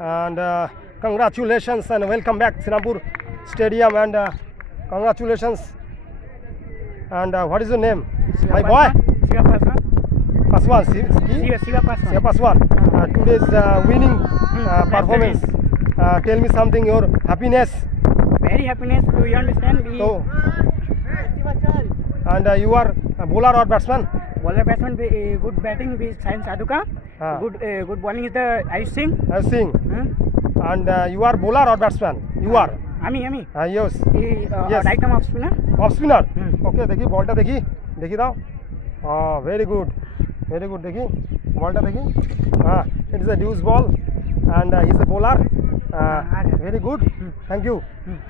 and congratulations and welcome back Srinampur Stadium, and congratulations. And what is your name, my boy? Paswan. Siva Paswan. Today's winning performance. Tell me something, your happiness. Very happiness. Do you understand? So, and you are a bowler or batsman? Bowler, batsman, good batting is Sayan Saduka. Good bowling is the Ayush Singh. Ayush Singh. And you are bowler or batsman? You are. Ami. Yes. Yes. Right arm off spinner. Off spinner. Okay, देखी ball टा देखी दाओ. Very good. देखी ball टा देखी. It is a deuce ball, and he is a bowler. Very good. Thank you.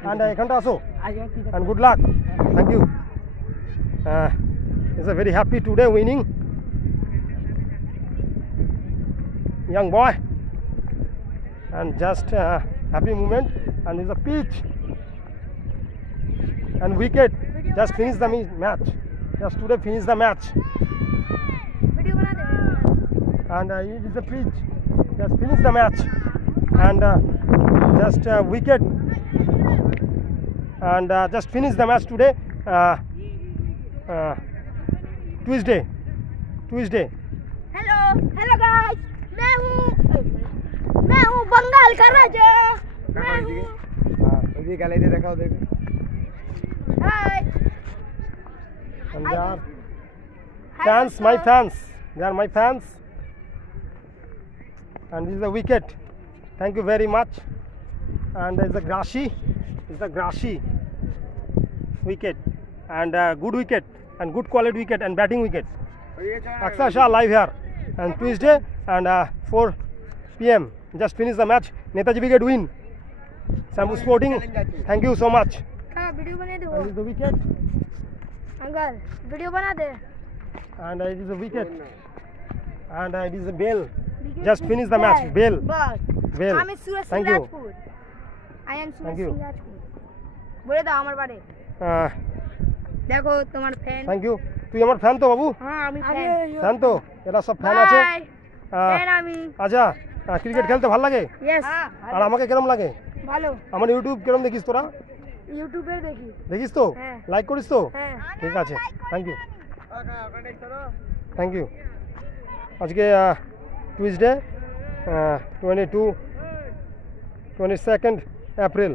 And এখানটা আসো. And good luck. Thank you. He's a very happy today winning. Young boy. And just happy moment. And it's a pitch. And wicket. Just finish the match. Just today finish the match. And it is a pitch. Just finish the match. And just wicket. And just finish the match today. Tuesday. Hello guys, मैं हूँ बंगाल का राजा। मैं हूँ। ये क्या लेते देखा उधर? हाय। And they are fans, my fans. They are my fans. And this is the wicket. Thank you very much. And there is a Grashi. This is a Grashi wicket. And good wicket. And good quality wicket and batting wicket. Akshay Shah live here. And Tuesday and 4 PM. Just finish the match. Netaji wicket win. Srinampur Sporting. Thank you so much. Video बना दो। And this is the wicket. Uncle, video बना दे। And it is a wicket. And it is a bell. Just finish the match. Bell. Ball. Bell. I'm Suraj Thank Singh you. Rajput. I am Thank Suraj you. Singh Rajput. बोले दो हमारे बारे। देखो तुम्हारे fan. Thank you. তুই আমার fan তো বাবু? हाँ আমি फैन। ফ্যান তো? এরা সব ফ্যান আছে? ফ্যান আমি। আচ্ছা, ক্রিকেট খেলতে ভালো লাগে? Yes. আর আমাকে কেমন লাগে? ভালো। আমার ইউটিউব কেমন দেখিস তোরা? ইউটিউবে দেখি। দেখিস তো? হ্যাঁ। লাইক করিস তো? হ্যাঁ। ঠিক আছে। Thank you. আজকে টুইসডে 22 22 এপ্রিল।